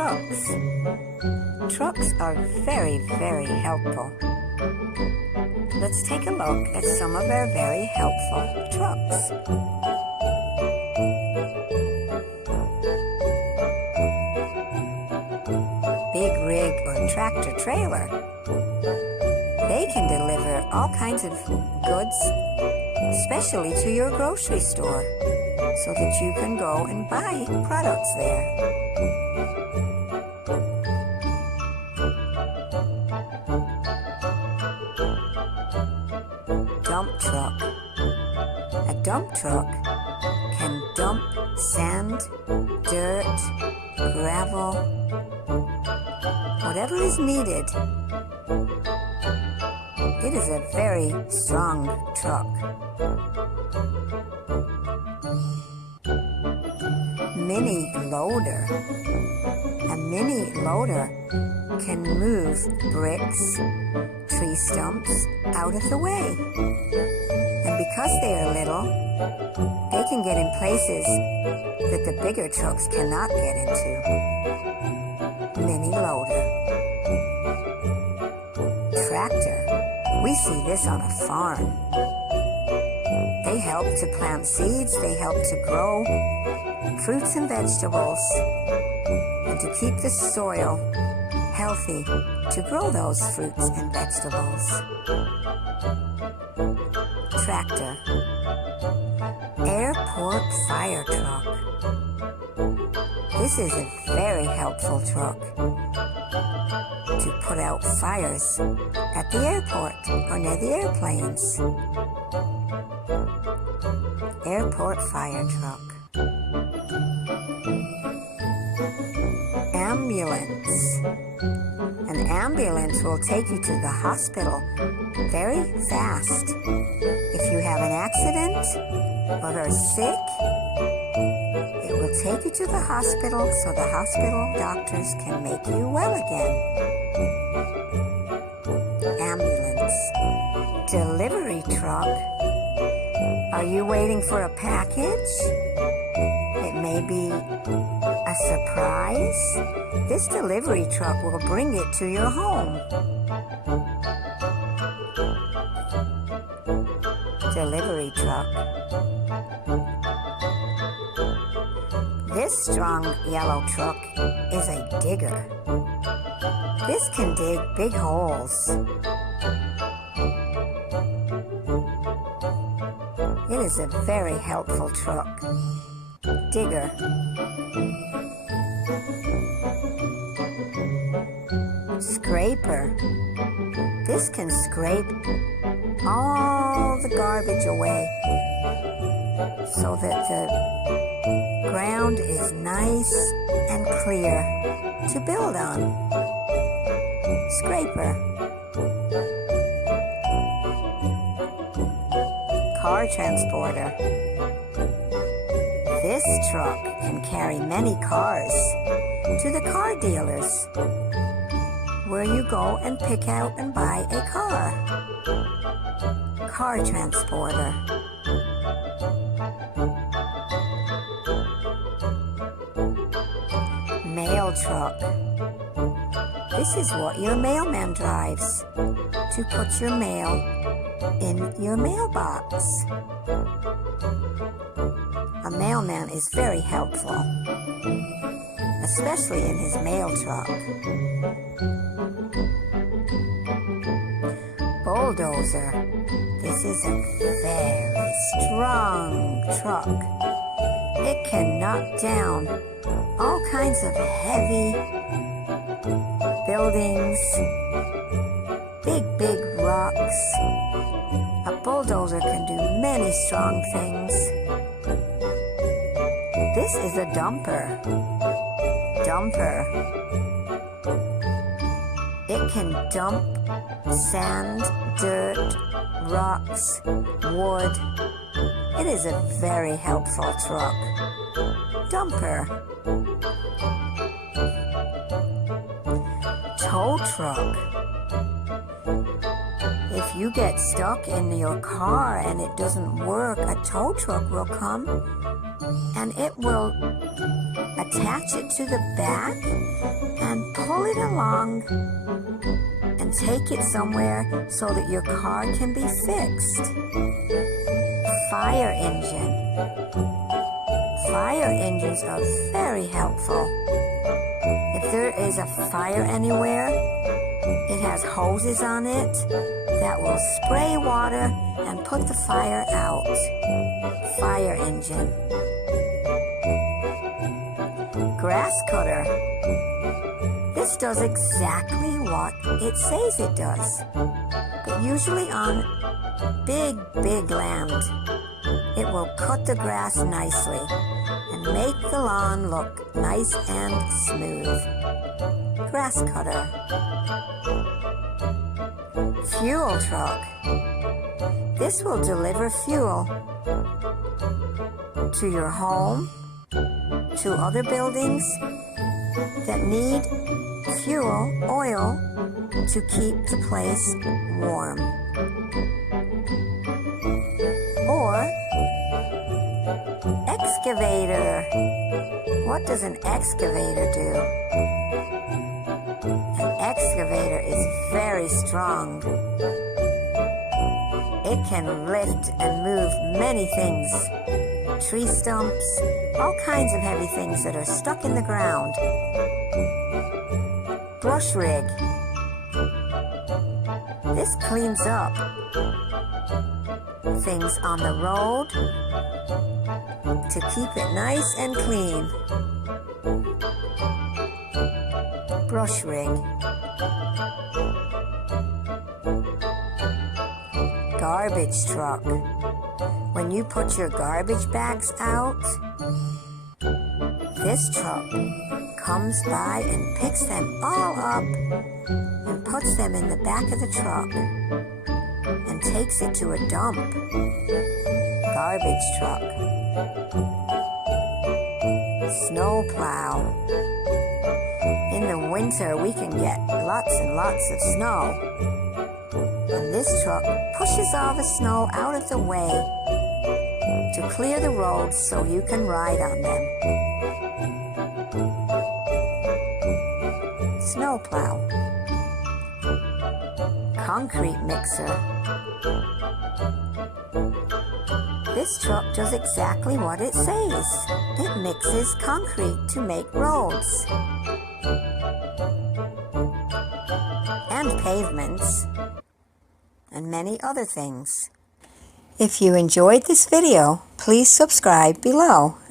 trucks. Trucks are very, very helpful. Let's take a look at some of our very helpful trucks. Big rig or tractor trailer. They can deliver all kinds of goods, especially to your grocery store, so that you can go and buy products there. Dump truck. A dump truck can dump sand, dirt, gravel, whatever is needed. It is a very strong truck. Mini loader. A mini loader can move bricks, tree stumps out of the way. And because they are little, they can get in places that the bigger trucks cannot get into. Mini loader. Tractor. We see this on a farm. They help to plant seeds, they help to grow fruits and vegetables, and to keep the soil healthy to grow those fruits and vegetables. Tractor. Airport fire truck. This is a very helpful truck to put out fires at the airport or near the airplanes. Airport fire truck. Ambulance. An ambulance will take you to the hospital very fast. If you have an accident or are sick, it will take you to the hospital so the hospital doctors can make you well again. Ambulance. Delivery truck. Are you waiting for a package? It may be a surprise. This delivery truck will bring it to your home. Delivery truck. This strong yellow truck is a digger. This can dig big holes. It is a very helpful truck. Digger. Scraper. This can scrape all the garbage away so that the ground is nice and clear to build on. Scraper. Car transporter. This truck can carry many cars to the car dealers, where you go and pick out and buy a car. Car transporter. Mail truck. This is what your mailman drives to put your mail in your mailbox. A mailman is very helpful, especially in his mail truck. Bulldozer. This is a very strong truck. It can knock down all kinds of heavy buildings, big rocks. A bulldozer can do many strong things. This is a dumper. Dumper. It can dump sand, dirt, rocks, wood. It is a very helpful truck. Dumper. Tow truck. If you get stuck in your car and it doesn't work, a tow truck will come and it will attach it to the back and pull it along and take it somewhere so that your car can be fixed. Fire engine. Fire engines are very helpful. If there is a fire anywhere, it has hoses on it that will spray water and put the fire out. Fire engine. Grass cutter. This does exactly what it says it does, but usually on big land. It will cut the grass nicely and make the lawn look nice and smooth. Grass cutter. Fuel truck. This will deliver fuel to your home, to other buildings that need fuel, oil, to keep the place warm. Or excavator. What does an excavator do? An excavator is very strong. It can lift and move many things. Tree stumps, all kinds of heavy things that are stuck in the ground. Brush rig. This cleans up things on the road to keep it nice and clean. Brush rig. Garbage truck. When you put your garbage bags out, this truck comes by and picks them all up and puts them in the back of the truck and takes it to a dump. Garbage truck. Snow plow. In the winter, we can get lots and lots of snow. And this truck pushes all the snow out of the way to clear the roads so you can ride on them. Snow plow. Concrete mixer. This truck does exactly what it says. It mixes concrete to make roads and pavements and many other things. If you enjoyed this video, please subscribe below.